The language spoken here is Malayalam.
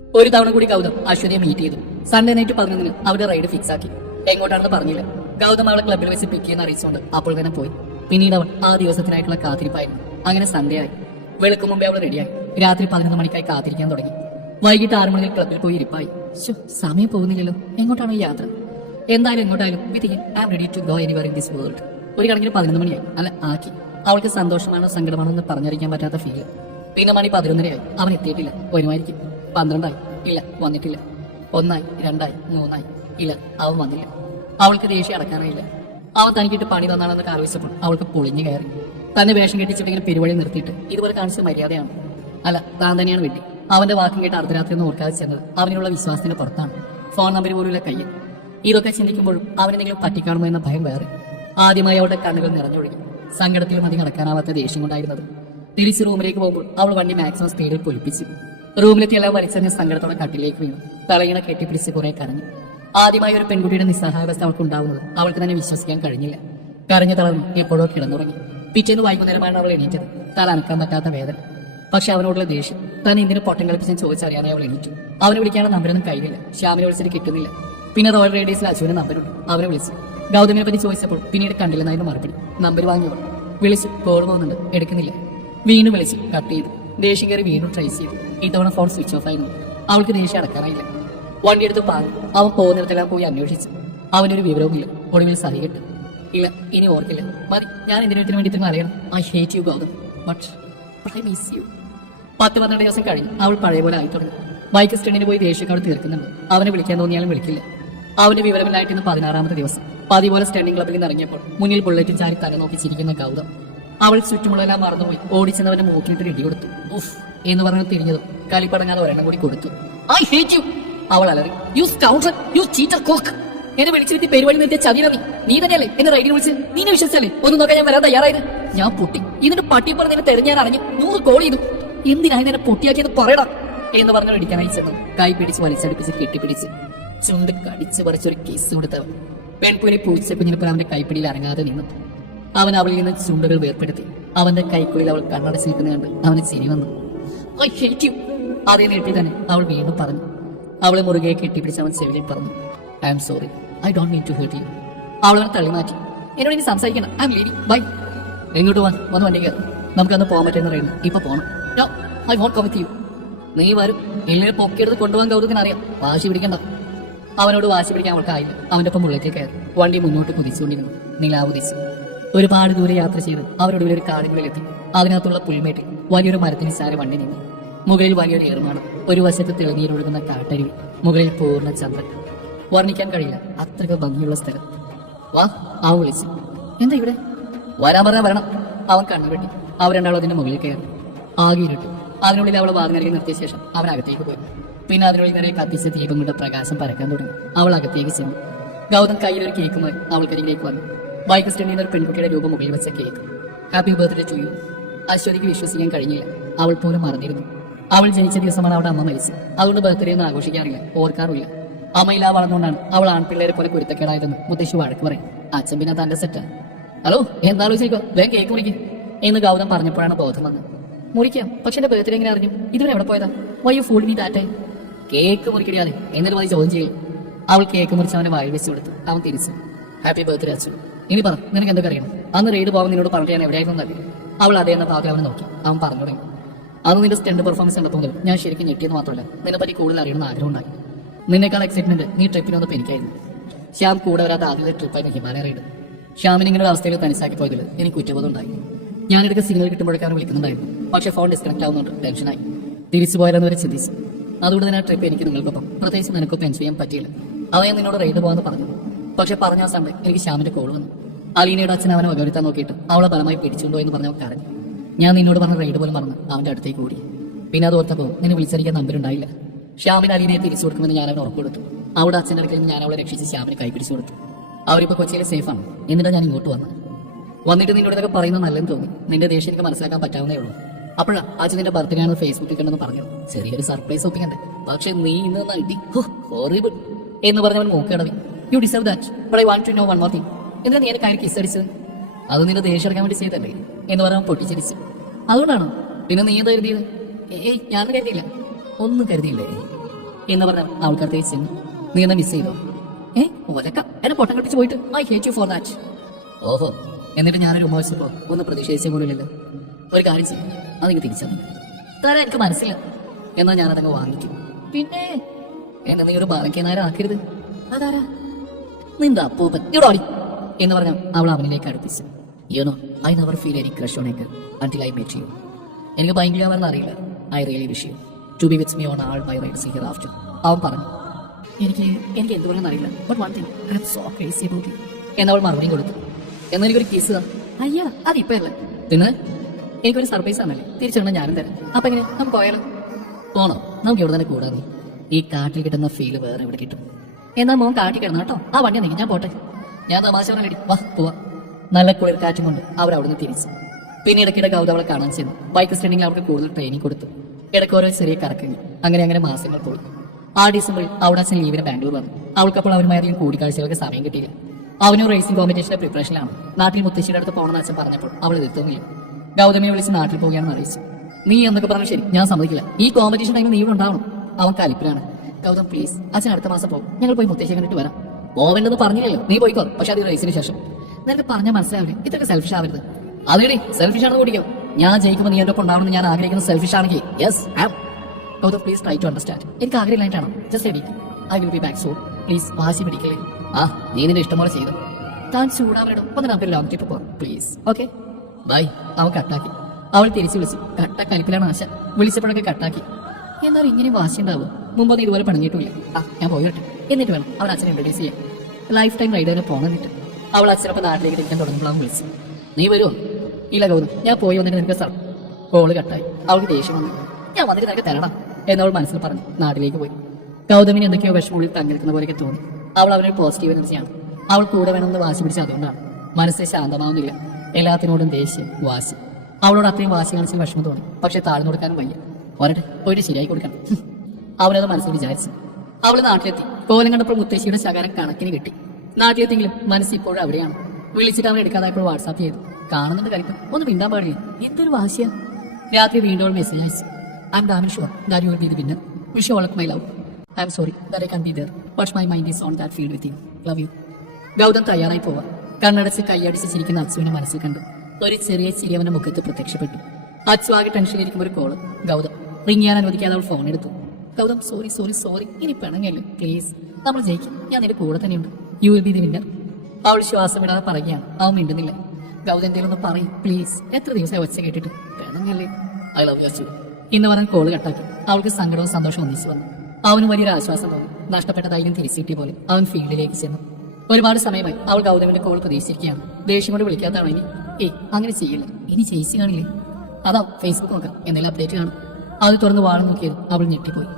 ഒരു തവണ കൂടി ഗൗതം അശ്വതിയെ മീറ്റ് ചെയ്തു. സൺഡേ നൈറ്റ് 11 അവരുടെ റൈഡ് ഫിക്സ് ആക്കി. എങ്ങോട്ടാണെന്ന് പറഞ്ഞില്ല. ഗൗതം അവളെ ക്ലബ്ബിൽ വെച്ച് പിക്ക് ചെയ്യുന്ന അറിയിച്ചുകൊണ്ട് അപ്പോൾ തന്നെ പോയി. പിന്നീട് അവൾ ആ ദിവസത്തിനായിട്ടുള്ള കാത്തിരിപ്പായിരുന്നു. അങ്ങനെ സൺഡേ ആയി. വെളുക്കും മുമ്പേ അവൾ റെഡിയായി. രാത്രി 11 മണിക്കായി കാത്തിരിക്കാൻ തുടങ്ങി. വൈകിട്ട് 6 മണിയിൽ ക്ലബ്ബിൽ പോയി ഇരിപ്പായി. സമയം പോകുന്നില്ലല്ലോ, എങ്ങോട്ടാണോ ഈ യാത്ര? എന്തായാലും എങ്ങോട്ടായാലും I am ready to go anywhere in this world. ഒരു കണക്കിന് 11 മണിയായി. അല്ല, ആക്കി. അവൾക്ക് സന്തോഷമാണോ സങ്കടമാണോ എന്ന് പറഞ്ഞറിയിക്കാൻ പറ്റാത്ത ഫീല്. പിന്നെ മണി 11:30 അവൻ എത്തിയിട്ടില്ല. വരുമായിരിക്കും. 12 ഇല്ല, വന്നിട്ടില്ല. 1 2 3 ഇല്ല, അവൻ വന്നില്ല. അവൾക്ക് ദേഷ്യം അടക്കാനായില്ല. അവൻ തനിക്കിട്ട് പണി തന്നാണെന്നൊക്കെ ആലോചിച്ചപ്പോൾ അവൾക്ക് പൊളിഞ്ഞു കയറി. തന്നെ വേഷം കെട്ടിച്ചിട്ടിങ്ങനെ പെരുവഴി നിർത്തിയിട്ട് ഇതുപോലെ കാണിച്ച മര്യാദയാണ്. അല്ല, താൻ തന്നെയാണ് വെട്ടി. അവന്റെ വാക്കും കേട്ട് അർദ്ധരാത്രി ഒന്നും ഓർക്കാതെ ചെന്നത് അവനുള്ള വിശ്വാസത്തിന് പുറത്താണ്. ഫോൺ നമ്പർ പോലുള്ള കയ്യിൽ. ഇതൊക്കെ ചിന്തിക്കുമ്പോഴും അവനെന്തെങ്കിലും പറ്റിക്കാണുമോ എന്ന ഭയം വേറെ. ആദ്യമായി അവളുടെ കണ്ണുകൾ നിറഞ്ഞൊഴുകി. സങ്കടത്തിലും മതി നടക്കാനാവാത്ത ദേഷ്യം കൊണ്ടായിരുന്നത്. തിരിച്ച് റൂമിലേക്ക് പോകുമ്പോൾ അവൾ വണ്ടി മാക്സിമം സ്പീഡിൽ പൊലിപ്പിച്ചു. റൂമിലെത്തി എല്ലാം വലിച്ചെറിഞ്ഞ സങ്കടത്തോടെ കട്ടിലേക്ക് വീണു. തലയിണ കെട്ടിപ്പിടിച്ച് കുറെ കരഞ്ഞു. ആദ്യമായി ഒരു പെൺകുട്ടിയുടെ നിസ്സഹായാവസ്ഥ അവൾക്ക് ഉണ്ടാവുന്നത് അവൾക്ക് തന്നെ വിശ്വസിക്കാൻ കഴിഞ്ഞില്ല. കരഞ്ഞു തളർന്നു എപ്പോഴോ കിടന്നുറങ്ങി. പിറ്റേന്ന് വൈകുന്നേരമാണ് അവൾ എണീറ്റത്. തല അനക്കാൻ പറ്റാത്ത വേദന. പക്ഷെ അവനോടുള്ള ദേഷ്യം തന്നെ എന്തിനു പൊട്ടം കളിപ്പിച്ചെന്ന് ചോദിച്ചറിയാനായി അവൾ എണീറ്റു. അവനെ വിളിക്കാനുള്ള നമ്പരൊന്നും കഴിയില്ല. ശ്യാമിനെ വിളിച്ചിട്ട് കിട്ടുന്നില്ല. പിന്നെ റോയൽ റേഡിയസിൽ അശുവിന്റെ നമ്പരുണ്ട്. അവനെ വിളിച്ചു. ഗൗതമിനെ പറ്റി ചോദിച്ചപ്പോൾ പിന്നീട് കണ്ടില്ലെന്നായിരുന്നു മറുപടി. നമ്പർ വാങ്ങിയവൾ വിളിച്ചു. കോൾ പോകുന്നുണ്ട്, എടുക്കുന്നില്ല. വീണ്ടും വിളിച്ചു, കട്ട് ചെയ്തു. ദേഷ്യം കയറി വീണ്ടും ട്രൈ ചെയ്തു. ഇത്തവണ ഫോൺ സ്വിച്ച് ഓഫ് ആയിരുന്നു. അവൾക്ക് ദേഷ്യം അടക്കാനായില്ല. വണ്ടിയെടുത്ത് പാഞ്ഞു. അവൻ പോകുന്നിടത്തെല്ലാം പോയി അന്വേഷിച്ചു. അവനൊരു വിവരവുമില്ല. ഒടുവിൽ സഹികെട്ടു. ഇല്ല, ഇനി ഓർക്കില്ല. മതി, ഞാൻ എന്തിനു വേണ്ടി ഇത്രയും അറിയണം. I hate you Gautham, but I miss you. 10-12 ദിവസം കഴിഞ്ഞ് അവൾ പഴയ പോലെ ആയി തുടങ്ങി. ബൈക്ക് സ്റ്റണ്ടിന് പോയി ദേഷ്യക്കാട് തീർക്കുന്നുണ്ട്. അവനെ വിളിക്കാൻ തോന്നിയാലും വിളിക്കില്ല. അവന് വിവരമില്ലായിട്ട് ഇന്ന് 16-ാമത്തെ ദിവസം. പതിപോലെ സ്റ്റണ്ടിങ് ക്ലബിൽ നിന്ന് ഇറങ്ങിയപ്പോൾ മുന്നിൽ ബുള്ളറ്റും ചാരി തല നോക്കി ചിരിക്കുന്ന ഗൗതം. അവൾ ചുറ്റുമുള്ളതെല്ലാം മറന്നുപോയി ഓടിച്ചെന്നവന്റെ മൂക്കിലിട്ട് ഇടി കൊടുത്തു. ഉഫ് എന്ന് പറഞ്ഞ് തിരിഞ്ഞതും കളിപ്പടങ്ങാതെ ഒരെണ്ണം കൂടി കൊടുത്തു. I hate you. അവൾ അലറി. You scoundrel, you cheater cock. എന്നെ വിളിച്ചിരുത്തി പെരുവഴി നിർത്തിയ ചതിയറി. നീ തന്നെയല്ലേ എന്നെ റൈഡിൽ വിളിച്ച്? നീനെ വിശ്വസിച്ചല്ലേ ഒന്നും നോക്കാൻ ഞാൻ വരാൻ തയ്യാറായത്? ഞാൻ പൊട്ടി. ഇതിന്റെ പട്ടിപ്പറ നിന്നെ തെരഞ്ഞു ഞാൻ അറിഞ്ഞു. 100 കോൾ ചെയ്തു. എന്തിനായി നിന്നെ പൊട്ടിയാക്കിയത് പറയടാ എന്ന് പറഞ്ഞു ഇടിക്കാനായി ചെന്നു. കൈ പിടിച്ച് വലിച്ചടുപ്പിച്ച് കെട്ടിപ്പിടിച്ച് ചുണ്ട് കടിച്ച് പറിച്ചൊരു കേസ് കൊടുത്തവൻ. പെൺപുനി പൂച്ച കുഞ്ഞിനിപ്പോൾ അവന്റെ കൈപ്പിടിയിൽ അനങ്ങാതെ നിന്നു. അവൻ അവളിൽ നിന്ന് ചുണ്ടുകൾ വേർപ്പെടുത്തി. അവന്റെ കൈക്കുള്ളിൽ അവൾ കണ്ണടച്ച് നിൽക്കുന്ന കണ്ട് അവന് ചിരി വന്നു. I hate U. അതേ നീട്ടി തന്നെ അവൾ വീണ്ടും പറഞ്ഞു. അവളെ മുറുകെ കെട്ടിപ്പിടിച്ച് അവൻ ചെവിയിൽ പറഞ്ഞു. I am sorry, I don't mean to hurt you. അവളവൻ തള്ളി മാറ്റി. എന്നോട് ഇനി സംസാരിക്കണം. I am leaving, bye. എങ്ങോട്ട് പോവാൻ? വന്ന് വണ്ടി കയറും. നമുക്കന്ന് പോകാൻ പറ്റുമെന്ന് പറയുന്നു. ഇപ്പൊ പോകണം. No, I won't go with you. നീ വരും. എല്ലാം പൊക്കിയെടുത്ത് കൊണ്ടുപോകാൻ ഗൗതത്തിന് അറിയാം. വാശി പിടിക്കണ്ട. അവനോട് വാശി പിടിക്കാൻ അവൾക്കായില്ല. അവന്റെ ഒപ്പം ബുള്ളറ്റിൽ കയറി വണ്ടി മുന്നോട്ട് കുതിച്ചുകൊണ്ടിരുന്നു. നിലാവുദിച്ചു. ഒരുപാട് ദൂരെ യാത്ര ചെയ്ത് അവരൊടുവിൽ ഒരു കാടിനുള്ളിലെത്തി. അതിനകത്തുള്ള പുൽമേട്ടിൽ വലിയൊരു മരത്തിന് ചാരി വണ്ടി നിന്നു. മുകളിൽ വലിയൊരു ഏറുമാണം. ഒരു വശത്ത് തെളിനീരൊഴുകുന്ന കാട്ടരുവി. മുകളിൽ പൂർണ്ണ ചന്ദ്രൻ. വർണ്ണിക്കാൻ കഴിയില്ല, അത്രയ്ക്ക് ഭംഗിയുള്ള സ്ഥലം. വാ, അവ വിളിച്ചു. എന്താ ഇവിടെ? വരാൻ പറഞ്ഞാൽ വരണം. അവൻ കണ്ണുവെട്ടി. അവർ രണ്ടാളും അതിന്റെ മുകളിൽ കയറി. ആകെ ഇരുട്ടു. അതിനുള്ളിൽ അവൾ വാർന്നരയിൽ നിർത്തിയ ശേഷം അവൻ അകത്തേക്ക് പോയി. പിന്നെ അതിനുള്ളിൽ നിറയെ കത്തിച്ച ദീപം കൊണ്ട് പ്രകാശം പരക്കാൻ തുടങ്ങി. അവൾ അകത്തേക്ക് ചെന്നു. ഗൗതം കയ്യിലൊരു കേക്കുമായി അവൾക്കരികിലേക്ക് വന്നു. ബൈക്ക് സ്റ്റണ്ടിൽ ഒരു പെൺകുട്ടിയുടെ രൂപം മുകളിൽ വെച്ച cake. Happy birthday to you. അശ്വതിക്ക് വിശ്വസിക്കാൻ കഴിഞ്ഞില്ല. അവൾ പോലും മറന്നിരുന്നു. അവൾ ജനിച്ച ദിവസമാണ് അവളുടെ അമ്മ മരിച്ചത്. അതുകൊണ്ട് ബർത്ത്ഡേ ഒന്നും ആഘോഷിക്കാറില്ല, ഓർക്കാറില്ല. അമ്മയില്ലാ വളർന്നുകൊണ്ടാണ് അവൾ ആൺപിള്ളേരെ പോലെ കുരുത്തക്കേടായതെന്ന് മുത്തശ്ശി വഴക്ക് പറയും. അച്ഛൻ പിന്നെ തന്റെ സെറ്റാ. ഹലോ, എന്താലോചിക്കോ, വേഗം കേക്ക് മുറിക്കും എന്ന് ഗൗതം പറഞ്ഞപ്പോഴാണ് ബോധം വന്നത്. മുറിക്കാം, പക്ഷെ എന്റെ ബർത്ത്ഡേ എങ്ങനെ അറിഞ്ഞു? ഇതുവരെ എവിടെ പോയതാ? Why you fool me that time? Cake മുറിക്കടിയാതെ എന്നിട്ട് മതി ചോദ്യം ചെയ്യും. അവൾ കേക്ക് മുറിച്ച് അവന്റെ വായിൽ വെച്ച് കൊടുത്തു. അവൻ തിരിച്ചു. ഹാപ്പി ബർത്ത്ഡേ അച്ഛൻ. ഇനി പറ, നിനക്ക് എന്തൊക്കെ അറിയണം? അന്ന് റെയ്ഡ് പോകാൻ നിന്നോട് പറഞ്ഞിട്ട് ഞാൻ എവിടെയായിരുന്നു അറിയാം. അവൾ അതേ എന്ന ഭാഗം അവനെ നോക്കി. അവൻ പറഞ്ഞു തുടങ്ങി. അന്ന് നിന്റെ സ്റ്റണ്ട് പെർഫോമൻസ് കണ്ടപ്പോൾ മുതൽ ഞാൻ ശരിക്കും ഞെട്ടിയെന്ന് മാത്രമല്ല, നിന്നെ പറ്റി കൂടുതൽ അറിയണമെന്ന് ആഗ്രഹം ഉണ്ടായി. നിന്നേക്കാൾ എക്സൈറ്റ്മെന്റ് നീ ട്രിപ്പിന് വന്നപ്പോൾ എനിക്കായിരുന്നു. ശ്യാം കൂടെ വരാത്ത ആദ്യത്തെ ട്രിപ്പായിരുന്നു ഹിമാലയ റൈഡ്. ശ്യാമിന് ഇങ്ങനെ ഒരു അവസ്ഥയിൽ തനിച്ചാക്കി പോയതിൽ എനിക്ക് കുറ്റബോധം ഉണ്ടായി. ഞാനിടയ്ക്ക് സിഗ്നൽ കിട്ടുമ്പോഴേക്കാണ് വിളിക്കുന്നുണ്ടായിരുന്നു. പക്ഷേ ഫോൺ ഡിസ്കണക്ട് ആവുന്നുണ്ട്. ടെൻഷനായി. തിരിച്ചു പോയാലെന്ന് വരെ ചിന്തിച്ചു. അതുകൊണ്ട് തന്നെ ആ ട്രിപ്പ് എനിക്ക് നിങ്ങൾക്കൊപ്പം, പ്രത്യേകിച്ച് നിനക്കൊപ്പം എൻജോയ് ചെയ്യാൻ പറ്റിയില്ല. അവൻ ഞാൻ നിന്നോട് റൈഡ് പോകാമെന്ന് പറഞ്ഞു. പക്ഷെ പറഞ്ഞ ആ സമയം എനിക്ക് ശ്യാമിന്റെ കോൾ വന്നു. അലീനയുടെ അച്ഛൻ അവനെ വകവരുത്താൻ നോക്കിയിട്ട് അവളെ ബലമായി പിടിച്ചുകൊണ്ടോ എന്ന് പറഞ്ഞവൻ കരഞ്ഞു. ഞാൻ നിന്നോട് പറഞ്ഞ റൈഡ് പോലും മറന്ന് അവന്റെ അടുത്തേക്ക് ഓടി. പിന്നെ അത് ഓർത്തപ്പോൾ നിന്നെ വിളിച്ചറിയിക്കാൻ നമ്പർ ഉണ്ടായില്ല. ശ്യാമിന് അലീനയെ തിരിച്ചു കൊടുക്കുമെന്ന് ഞാൻ അവന് ഉറപ്പ് കൊടുത്തു. അവിടെ അച്ഛൻ്റെ അടുക്കൽ നിന്ന് ഞാൻ അവളെ രക്ഷിച്ച് ശ്യാമിന് കൈ പിടിച്ചു കൊടുത്തു. അവരിപ്പോൾ കൊച്ചിയിലെ സേഫാണ്. എന്നിട്ട് ഞാൻ ഇങ്ങോട്ട് വന്നിട്ട് നിന്നോട് ഇതൊക്കെ പറയുന്നത് നല്ലതെന്ന് തോന്നി. നിന്റെ ദേഷ്യം എനിക്ക് മനസ്സിലാക്കാൻ പറ്റാവുന്നേ ഉള്ളൂ. അപ്പോഴാ അച്ഛൻ നിന്റെ ബർത്ത്ഡേ ആണ് ഫേസ്ബുക്കിൽ കണ്ടെന്ന് പറഞ്ഞു. ചെറിയൊരു സർപ്രൈസ് ഒപ്പിക്കണ്ടേ? പക്ഷെ നീ ഇന്ന് നടി ഹോറിബിൾ എന്ന് പറഞ്ഞവൻ മൂക്കടവി. You deserve that, but I want to know one more thing. എന്തിനാ നീ എന്നെ കാര്യം കിസ് അടിച്ചത്? അത് നിന്റെ ദേഷ്യം ഇറക്കാൻ വേണ്ടി ചെയ്തല്ലേ എന്ന് പറയാൻ പൊട്ടിച്ചിരിച്ചു. അതുകൊണ്ടാണോ? പിന്നെ നീ എന്താ കരുതിയത്? ഏയ്, ഞാനും കരുതിയില്ല. ഒന്നും കരുതിയില്ലേ? എന്ന് പറഞ്ഞ അവൾക്കടുത്തേക്ക് ചെന്നു. നീ എന്നെ മിസ് ചെയ്തോ? ഒലക്ക എന്നെ പൊട്ടം കെട്ടിച്ച് പോയിട്ട് I hate you for that. ഓഹോ, എന്നിട്ട് ഞാനൊരു ഉമ്മവച്ചപ്പോ ഒന്ന് പ്രതിഷേധിച്ച പോലില്ലല്ലോ. ഒരു കാര്യം ചെയ്യും, അതിങ്ങ് തിരിച്ചാൽ തരാൻ എനിക്ക് മനസ്സില്ല. എന്നാൽ ഞാനതങ്ങ് വാങ്ങിക്കും. പിന്നെ എന്നെ നീ ഒരു ബാലക്കേനാരം ആക്കരുത്. അതാരാ? നിന്റെ അപ്പൂപ്പൻ ഇടോടി എന്ന് പറഞ്ഞ അവൾ അവനിലേക്ക് അടുപ്പിച്ചു. You know I never feel any crush on a girl until I met you. എനിക്ക് ഭയങ്കരമാണെന്ന് അറിയില്ല. I really wish you to be with me on all my rides hereafter. അവൻ പറഞ്ഞു. എനിക്ക് എന്ത് പറയാൻ അറിയില്ല. But one thing I am so crazy about you എന്നവൾ മറുപടിയും കൊടുത്തു. എന്നാൽ എനിക്കൊരു കിസ് താ. അയ്യാ അതിപ്പോ അല്ല തിന്ന്. എനിക്കൊരു സർപ്രൈസ് ആണല്ലേ, തിരിച്ചുകൊണ്ട് ഞാനും തരാം. അപ്പൊ എങ്ങനെ നമുക്ക് പോയാലോ? പോണോ? നമുക്ക് ഇവിടെ തന്നെ കൂടാതെ. ഈ കാട്ടിൽ കിട്ടുന്ന ഫീല് വേറെ എവിടെ കിട്ടും? എന്നാൽ മോൻ കാട്ടി കിടന്നു കേട്ടോ. ആ വണ്ടി നീ, ഞാൻ പോട്ടെ. ഞാൻ തമാശ പറഞ്ഞടി, വാ പോവാ. നല്ല കുളിർ കാറ്റും കൊണ്ട് അവർ അവിടുന്ന് തിരിച്ചു. പിന്നെ ഇടയ്ക്കിടെ ഗൗതം അവളെ കാണാൻ ചെന്നു. ബൈക്ക് സ്റ്റാൻഡിങ്ങിൽ അവൾക്ക് കൂടുതൽ ട്രെയിനിങ് കൊടുത്തു. ഇടയ്ക്ക് ഓരോ ചെറിയ കറക്കങ്ങൾ. അങ്ങനെ മാസങ്ങൾ പോയി. ആ ഡിസംബറിൽ അവിടെ അച്ഛൻ ലീവിന് ബാംഗ്ലൂർ വന്നു. അവൾക്കപ്പോൾ അവരുമായി അധികം കൂടിക്കാഴ്ചകൾക്ക് സമയം കിട്ടിയില്ല. അവനും റേസിംഗ് കോമ്പറ്റീഷന്റെ പ്രിപ്പറേഷനിലാണ്. നാട്ടിൽ മുത്തശ്ശിയുടെ അടുത്ത് പോകണമെന്ന് അച്ഛൻ പറഞ്ഞപ്പോൾ അവൾ എതിർത്തുന്നില്ല. ഗൗതമിയെ വിളിച്ച് നാട്ടിൽ പോവുകയാണെന്ന് അറിയിച്ചു. നീ എന്നൊക്കെ പറഞ്ഞു ശരി, ഞാൻ സമ്മതിക്കില്ല. ഈ കോമ്പറ്റീഷൻ ടൈമിൽ നീ ഇവിടെ ഉണ്ടാവണം. അവൻ കലിപ്പിലാണ്. ഗൗതം പ്ലീസ്, അച്ഛൻ അടുത്ത മാസം പോകും. ഞങ്ങൾ പോയി മുത്തശ്ശിയെ കണ്ടിട്ട് വരാം. പോവേണ്ടെന്ന് പറഞ്ഞില്ലല്ലോ, നീ പോയിക്കോ. പക്ഷെ അത് റേസിന് ശേഷം. നിനക്ക് പറഞ്ഞാൽ മനസ്സിലാവില്ലേ, ഇതൊക്കെ സെൽഫിഷ് ആവരുത്. അതേടി സെൽഫിഷ് ആണെന്ന് കൂടിക്കോ. ഞാൻ ജയിക്കുമ്പോൾ നീ എന്റെ ഒപ്പം ഉണ്ടാവണമെന്ന് ഞാൻ ആഗ്രഹിക്കുന്ന സെൽഫിഷ് ആണെങ്കിൽ yes am. Gautam please try to understand. എനിക്ക് ആഗ്രഹമില്ലായിട്ടാണോ? ജസ്റ്റ് എഡി I will be back soon. Please വാശി പിടിക്കലേ. ആ നീ നിന്റെ ഇഷ്ടം പോലെ ചെയ്തു. താൻ ചൂടാവണം. ഒന്ന് നമുക്ക് ലോങ് ട്രിപ്പ് പോകാം പ്ലീസ്. Okay bye. അവൻ കട്ടാക്കി. അവൾ തിരിച്ചു വിളിച്ചു. കട്ട കലിപ്പിലാണ് ആശ. വിളിച്ചപ്പോഴൊക്കെ കട്ടാക്കി. എന്നാലും ഇങ്ങനെ വാശി ഉണ്ടാവും. മുമ്പൊന്നും ഇതുപോലെ പണിഞ്ഞിട്ടില്ല. ഞാൻ പോയിട്ട് എന്നിട്ട് വേണം അവൻ അച്ഛനെ ഇൻട്രൊഡ്യൂസ് ചെയ്യാൻ. ലൈഫ് ടൈം റൈഡ് തന്നെ പോകണമെന്നിട്ട് അവൾ അച്ഛനൊപ്പം നാട്ടിലേക്ക് തിരിക്കാൻ തുടങ്ങുമ്പോഴാണ് വിളിച്ചു. നീ വരുമോ? ഇല്ല ഗൗതം, ഞാൻ പോയി വന്നിട്ട് നിനക്ക് കോള് കട്ടായി. അവൾക്ക് ദേഷ്യം വന്നു. ഞാൻ വന്നിട്ട് നിനക്ക് തരണം എന്നവൾ മനസ്സിൽ പറഞ്ഞു നാട്ടിലേക്ക് പോയി. ഗൗതമിന് എന്തൊക്കെയോ വിഷമുള്ളിൽ തങ്ങി നിൽക്കുന്ന പോലെയൊക്കെ തോന്നി. അവൾ അവനൊരു പോസിറ്റീവ് എനർജിയാണ്. അവൾ കൂടെ വേണമെന്ന് വാശി പിടിച്ച അതുകൊണ്ടാണ്. മനസ്സ് ശാന്തമാവുന്നില്ല. എല്ലാത്തിനോടും ദേഷ്യം, വാശി. അവളോട് അത്രയും വാശി കാണിച്ച് വിഷമം തോന്നി. പക്ഷെ താഴ്ന്നു കൊടുക്കാനും വയ്യ. ഒരട്ടെ പോയിട്ട് ശരിയായി കൊടുക്കണം. അവനത് മനസ്സിൽ വിചാരിച്ചു. അവള് നാട്ടിലെത്തി. കോലം കണ്ടപ്പോൾ മുത്തശ്ശിയുടെ ശകലം കണക്കിന് കിട്ടി. നാട്ടിലെത്തിയെങ്കിലും മനസ്സ് ഇപ്പോഴും അവിടെയാണ്. വിളിച്ചിട്ട് അവൻ എടുക്കാതായപ്പോൾ വാട്സാപ്പ് ചെയ്തു. കാണുന്നുണ്ട് കളിപ്പം, ഒന്ന് മിണ്ടാൻ പാടില്ല. എന്തൊരു വാശിയാ. രാത്രി വീണ്ടും മെസ്സേജ് അയച്ചു. I am damn sure that you will be the winner. Wish you all my love. I am sorry that I can be there but my mind is on that field with you. Love you. Gautam തയ്യാറായി പോവാ. കണ്ണടച്ച് കൈയടിച്ച് ചിരിക്കുന്ന അച്ചുവിനെ മനസ്സിൽ കണ്ടു. ഒരു ചെറിയ ചിരി അവന്റെ മുഖത്ത് പ്രത്യക്ഷപ്പെട്ടു. അച്ചു ആകെ ടെൻഷനിരിക്കുമ്പോൾ ഒരു കോള്. ഗൗതം റിങ് ചെയ്യാൻ അനുവദിക്കാതെ അവൾ ഫോൺ എടുത്തു. ഗൗതം സോറി സോറി സോറി, ഇനി പിണങ്ങല്ലേ പ്ലീസ്. നമ്മൾ ജയിക്കും, ഞാൻ നിന്റെ കൂടെ തന്നെയുണ്ട്. U will be the winner. അവൾ ശ്വാസം വിടാതെ പറയുകയാണ്. അവൻ മിണ്ടുന്നില്ല. ഗൗതം എന്തെങ്കിലും ഒന്ന് പറയും പ്ലീസ്. എത്ര ദിവസമായി ഒച്ച കേട്ടിട്ട്. പിണങ്ങല്ലേ. ഐ ലവ് യു അച്ചു ഇന്ന് പറഞ്ഞ കോള് കട്ടാക്കി. അവൾക്ക് സങ്കടവും സന്തോഷവും ഒന്നിച്ചു വന്നു. അവന് വലിയൊരു ആശ്വാസം തോന്നി. നഷ്ടപ്പെട്ട ധൈര്യം തിരിച്ചു കിട്ടിയ പോലെ അവൻ ഫീൽഡിലേക്ക് ചെന്നു. ഒരുപാട് സമയമായി അവൾ ഗൗതമിന്റെ കോൾ പ്രതീക്ഷിച്ചിരിക്കുകയാണ്. ദേഷ്യം കൊണ്ട് വിളിക്കാത്തതാണോ ഇനി? അങ്ങനെ ചെയ്യില്ല. ഇനി ചേച്ചി കാണില്ലേ? അതാ ഫേസ്ബുക്ക് നോക്കാം, എന്തെങ്കിലും അപ്ഡേറ്റ് കാണും. അത് തുറന്ന് വാഴ നോക്കിയത് അവൾ ഞെട്ടിപ്പോയി.